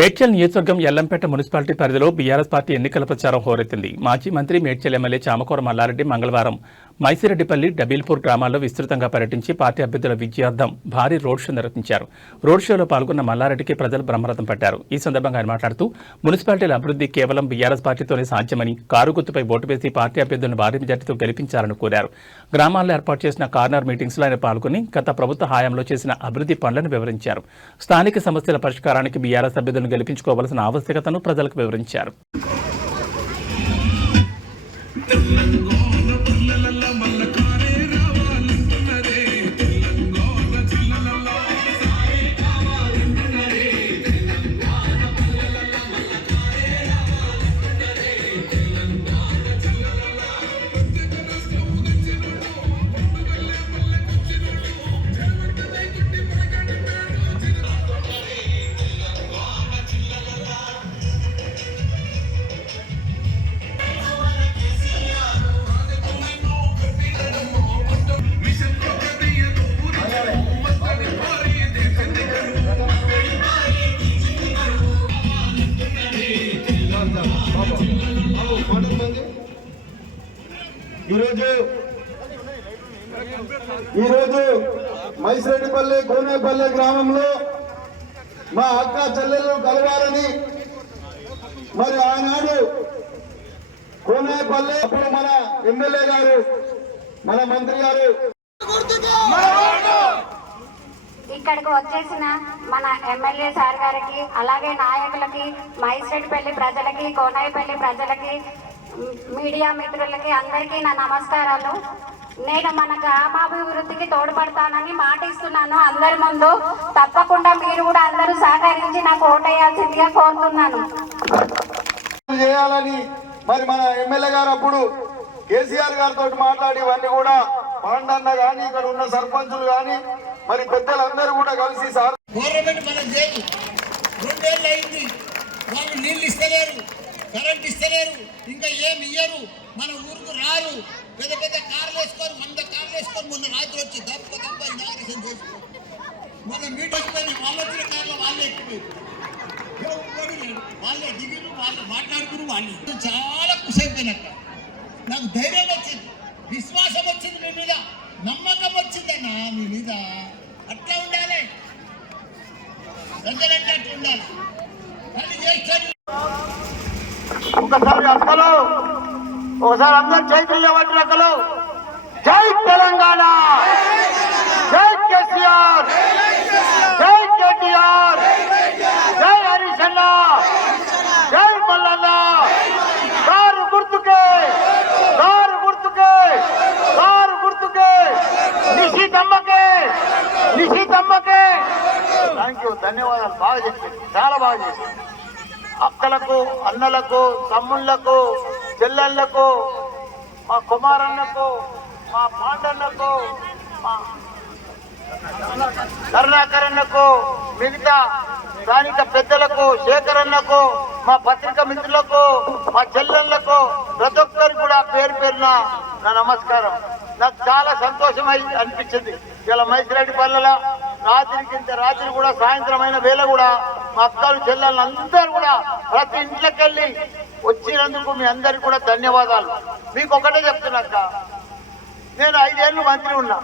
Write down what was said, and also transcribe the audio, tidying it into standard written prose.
మేడ్చల్ నియోజకవర్గం ఎల్లంపేట మున్సిపాలిటీ పరిధిలో BRS party ఎన్నికల ప్రచారం హోరెత్తింది. మాజీ మంత్రి మేడ్చల్ ఎమ్మెల్యే చామకూర మల్లారెడ్డి మంగళవారం మైసిరెడ్డిపల్లి, డబీల్పూర్ గ్రామాల్లో విస్తృతంగా పర్యటించి పార్టీ అభ్యర్థుల విజయార్థం భారీ రోడ్ షో నిర్వహించారు. రోడ్ షోలో పాల్గొన్న మల్లారెడ్డికి ప్రజలు బ్రహ్మరథం పట్టారు. ఈ సందర్భంగా ఆయన మాట్లాడుతూ మున్సిపాలిటీల అభివృద్ధి కేవలం బీఆర్ఎస్ పార్టీతోనే సాధ్యమని, కారు గుర్తుపై ఓటు వేసి పార్టీ అభ్యర్థులను భారీ మెజార్టీతో గెలిపించాలని కోరారు. గ్రామాల్లో ఏర్పాటు చేసిన కార్నర్ మీటింగ్స్లో ఆయన పాల్గొని గత ప్రభుత్వ హయాంలో చేసిన అభివృద్ధి పనులను వివరించారు. స్థానిక సమస్యల పరిష్కారానికి బీఆర్ఎస్ అభ్యర్థులను గెలిపించుకోవాల్సిన ఆవశ్యకతను ప్రజలకు వివరించారు. ఈరోజు మైసిరెడ్డిపల్లి, కోనేపల్లి గ్రామంలో మా అక్క చెల్లెళ్ళు కలవాలని మరి ఆనాడు కోనేపల్లి అప్పుడు మన ఎమ్మెల్యే గారు, మన మంత్రి గారు ఇక్కడికి వచ్చేసిన మన ఎమ్మెల్యే సార్ గారికి, అలాగే నాయకులకి, మైసిరెడ్డిపల్లి ప్రజలకి, కోనేపల్లి ప్రజలకి, మీడియా మిత్రులకి అందరికీ నా నమస్కారాలు. నేను మన గ్రామాభివృద్ధికి తోడ్పడతానని మాట ఇస్తున్నాను. అందరి ముందు తప్పకుండా మీరు కూడా అందరూ సహకరించి నాకు ఓటేయాల్సిందిగా కోరుతున్నాను. చేయాలని మరి మన ఎమ్మెల్యే గారు అప్పుడు కేసీఆర్ గారితో మాట్లాడి ఇవన్నీ కూడా పాండన్న గాని, ఇక్కడ ఉన్న సర్పంచులు గాని, మరి పెద్దలందరూ కూడా కలిసి సార్ గవర్నమెంట్ మనకు లేదు, 2 ఏళ్ళు అయింది, వాళ్ళు నీళ్ళు ఇస్తలేరు, కరెంట్ ఇస్తలేరు, ఇంకా ఏమి ఇయ్యరు, మన ఊరుకు రారు. పెద్ద పెద్ద కార్లు వేసుకొని, 100 కార్లు వేసుకొని మొన్న రాత్రి వచ్చి దప్ప ఇనాగ్రేషన్ చేసుకో, మొన్న మీటింగ్ పోయి వాళ్ళు వచ్చిన కార్లో వాళ్ళే ఎక్కిపోయారు, వాళ్ళే దిగిరు, వాళ్ళు మాట్లాడుకుని వాళ్ళు చాలా ఖుషి అయిపోయినట్ట. నాకు ధైర్యం వచ్చింది, విశ్వాసం వచ్చింది, మీ మీద నమ్మకం వచ్చిందన్న, మీ మీద అట్లా ఉండాలి, ప్రజలంటే అట్లా ఉండాలి. అది చేస్తాను. ఒకసారి అక్కలు, ఒకసారి అందరు చైతన్య వంటి అక్కలు, జై తెలంగాణ, జై కేసీఆర్, జై కేటీఆర్, జై హరీష్ అన్న, జై మల్లన్న, కారు గుర్తుకే, కారు గుర్తుకే, కారు గుర్తుకే, నిశితమ్మకే, నిశితమ్మకే. థ్యాంక్ యూ, ధన్యవాదాలు. బాగా చెప్పారు, చాలా బాగా చేశారు. అక్కలకు, అన్నలకు, తమ్ముళ్లకు, చెల్లెళ్లకు, మా కుమారన్నకు, మా పాండన్నకు, మా కరుణాకరన్నకు, మిగతా స్థానిక పెద్దలకు, శేఖరన్నకు, మా పత్రికా మిత్రులకు, మా చెల్లెళ్లకు, ప్రతి ఒక్కరికి కూడా పేరు పేరున నా నమస్కారం. నాకు చాలా సంతోషమై అనిపించింది. ఇలా మైసిరెడ్డిపల్లెలో రాత్రి కూడా, సాయంత్రం అయిన వేళ కూడా మా అక్కలు, చెల్లెళ్ళు అందరూ కూడా ప్రతి ఇంట్లోకి వెళ్ళి వచ్చినందుకు మీ అందరికి కూడా ధన్యవాదాలు. మీకు ఒకటే చెప్తున్నాక, నేను 5 ఏళ్ళు మంత్రి ఉన్నా.